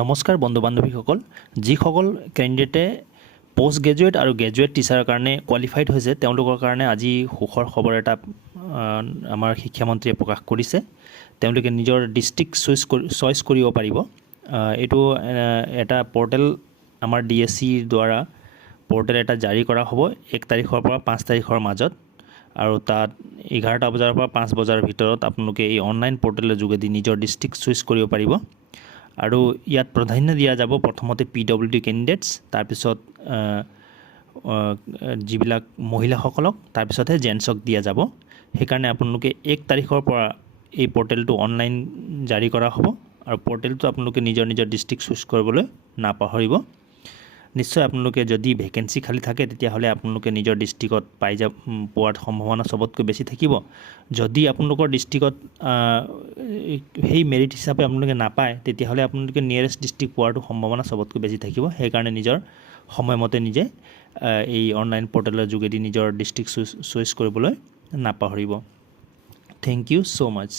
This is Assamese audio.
নমস্কাৰ বন্ধু বান্ধৱীসকল, যিসকল কেণ্ডিডেটে পোষ্ট গ্ৰেজুৱেট আৰু গ্ৰেজুৱেট টিচাৰৰ কাৰণে কোৱালিফাইড হৈছে তেওঁলোকৰ কাৰণে আজি সুখৰ খবৰ এটা আমাৰ শিক্ষামন্ত্ৰীয়ে প্ৰকাশ কৰিছে। তেওঁলোকে নিজৰ ডিষ্ট্ৰিক্ট চইচ কৰিব পাৰিব। এইটো এটা পৰ্টেল আমাৰ DSCৰ দ্বাৰা পৰ্টেল এটা জাৰি কৰা হ'ব 1 তাৰিখৰ পৰা 5 তাৰিখৰ মাজত, আৰু তাত 11টা বজাৰ পৰা 5 বজাৰ ভিতৰত আপোনালোকে এই অনলাইন পৰ্টেলৰ যোগেদি নিজৰ ডিষ্ট্ৰিক্ট চুইচ কৰিব পাৰিব। আৰু ইয়াত প্ৰাধান্য দিয়া যাব প্ৰথমতে PWD কেণ্ডিডেটছ, তাৰপিছত যিবিলাক মহিলাসকলক, তাৰপিছতহে জেণ্টছক দিয়া যাব। সেইকাৰণে আপোনালোকে 1 তাৰিখৰ পৰা এই পৰ্টেলটো অনলাইন জাৰি কৰা হ'ব, আৰু পৰ্টেলটো আপোনালোকে নিজৰ ডিষ্ট্ৰিক্ট চুজ কৰিবলৈ নাপাহৰিব। নিশ্চয় আপোনালোকে যদি ভেকেঞ্চি খালী থাকে তেতিয়াহ'লে আপোনালোকে নিজৰ ডিষ্ট্ৰিক্টত পোৱাৰ সম্ভাৱনা চবতকৈ বেছি থাকিব। যদি আপোনালোকৰ ডিষ্ট্ৰিক্টত সেই মেৰিট হিচাপে আপোনালোকে নাপায় তেতিয়াহ'লে আপোনালোকে নিয়েৰেষ্ট ডিষ্ট্ৰিক্ট পোৱাটো সম্ভাৱনা চবতকৈ বেছি থাকিব। সেইকাৰণে নিজৰ সময়মতে নিজে এই অনলাইন পৰ্টেলৰ যোগেদি নিজৰ ডিষ্ট্ৰিক্ট চুইচ কৰিবলৈ নাপাহৰিব। Thank you so' much.